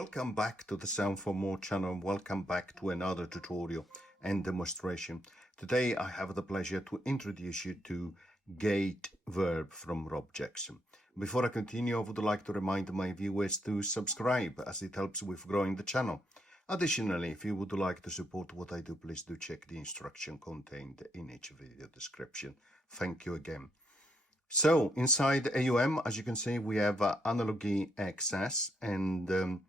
Welcome back to the Sound for More channel. Welcome back to another tutorial and demonstration. Today I have the pleasure to introduce you to GateVerb from Rob Jackson. Before I continue, I would like to remind my viewers to subscribe as it helps with growing the channel. Additionally, if you would like to support what I do, please do check the instruction contained in each video description. Thank you again. So inside AUM, as you can see, we have analog access, and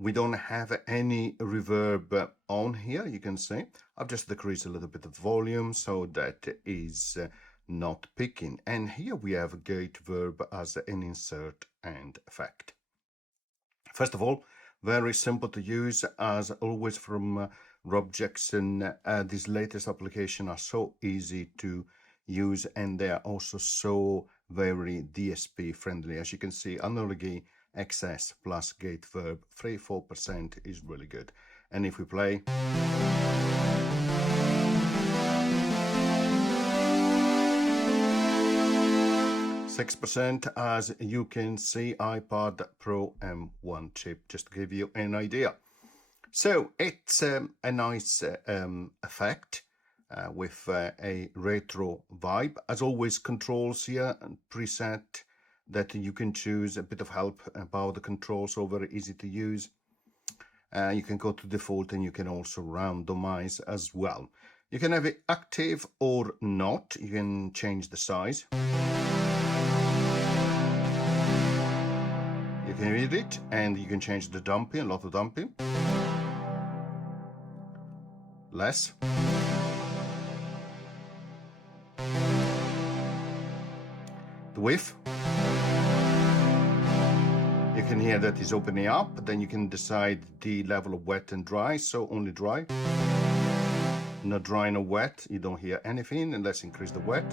we don't have any reverb on here. You can see I've just decreased a little bit of volume so that is not picking. And here we have GateVerb as an insert and effect. First of all, very simple to use, as always from Rob Jackson. These latest applications are so easy to use, and they are also so very DSP friendly. As you can see, analog access plus GateVerb 3-4% is really good. And if we play, (6%), as you can see, iPad Pro M1 chip, just to give you an idea. So it's a nice effect with a retro vibe. As always, controls here and preset that you can choose. A bit of help about the controls, so very easy to use. You can go to default, and you can also randomize as well. You can have it active or not. You can change the size. You can read it, and you can change the dumping, a lot of dumping. Less. The width. You can hear that is opening up. Then you can decide the level of wet and dry. So only dry. No dry, no wet. You don't hear anything. And let's increase the wet.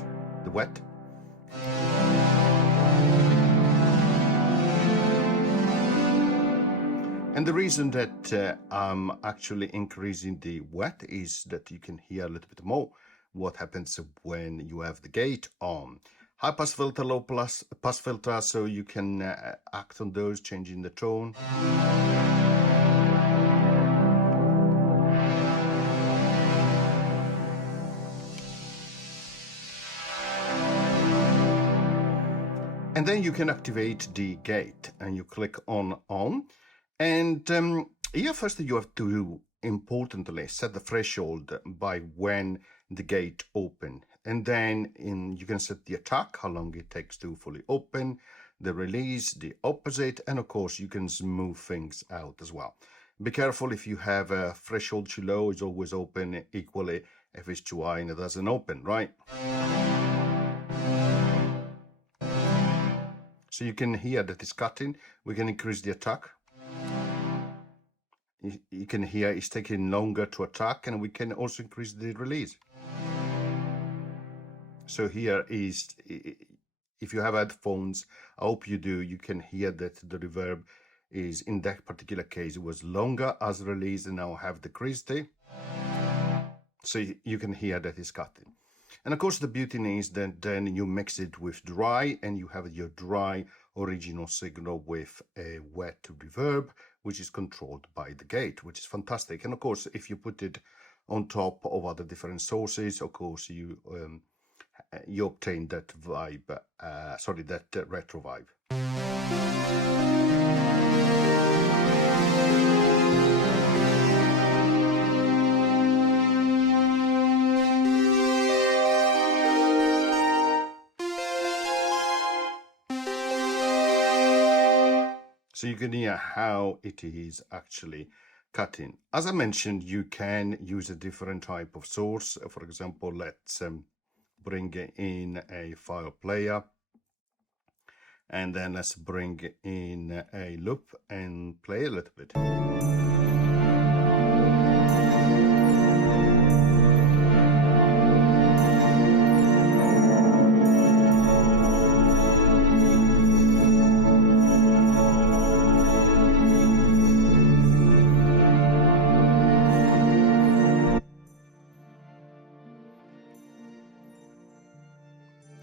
And the reason that I'm actually increasing the wet is that you can hear a little bit more what happens when you have the gate on. High pass filter, low pass filter, so you can act on those, changing the tone. And then you can activate the gate, and you click on. And here first you have to importantly set the threshold by when the gate open, and then you can set the attack, how long it takes to fully open, the release, the opposite, and of course you can smooth things out as well. Be careful if you have a threshold too low, it's always open equally. If it's too high, and it doesn't open, right? So you can hear that it's cutting. We can increase the attack. You can hear it's taking longer to attack, and we can also increase the release. So here is, if you have headphones, I hope you do, you can hear that the reverb is, in that particular case, it was longer as release, and now have decreased it. So you can hear that it's cutting. And of course the beauty is that then you mix it with dry, and you have your dry original signal with a wet reverb, which is controlled by the gate, which is fantastic. And of course, if you put it on top of other different sources, of course you obtain that vibe, that retro vibe. So you can hear how it is actually cutting. As I mentioned, you can use a different type of source. For example, let's bring in a file player, and then let's bring in a loop and play a little bit.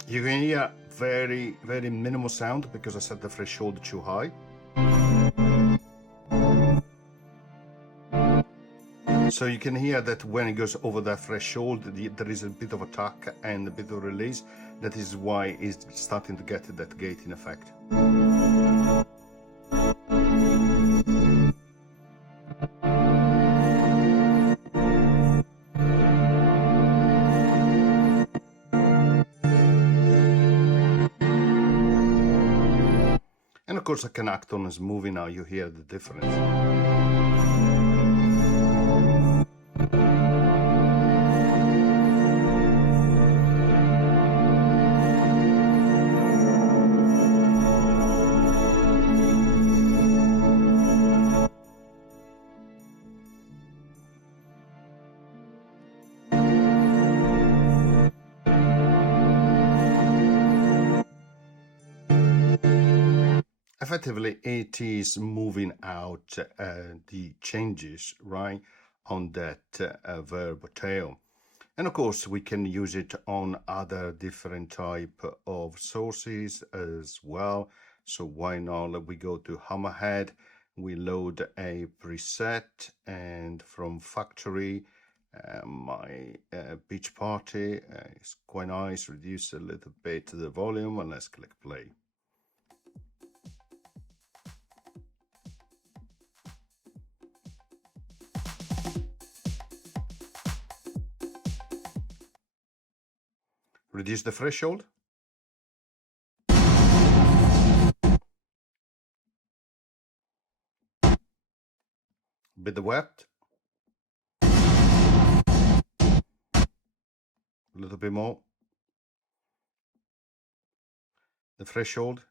You can hear very minimal sound because I set the threshold too high. So you can hear that when it goes over that threshold, there is a bit of attack and a bit of release. That is why it's starting to get that gating effect. And of course I can act on as movie now, you hear the difference. Effectively, it is moving out the changes, right, on that verb tail. And of course, we can use it on other different type of sources as well. So why not? We go to Hammerhead, we load a preset, and from factory, my beach party is quite nice. Reduce a little bit the volume, and let's click play. Reduce the threshold. Bit the wet. A little bit more. The threshold.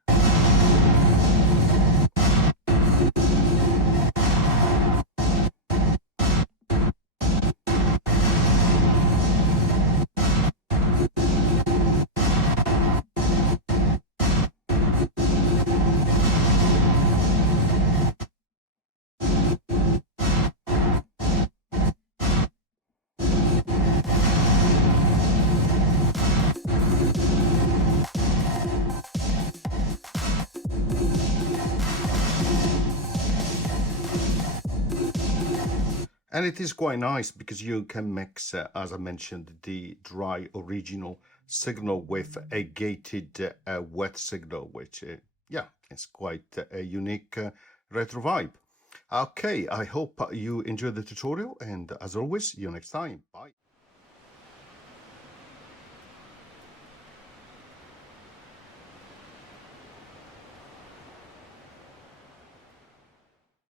And it is quite nice because you can mix, as I mentioned, the dry original signal with a gated wet signal, which, yeah, it's quite a unique retro vibe. Okay, I hope you enjoyed the tutorial, and as always, see you next time. Bye.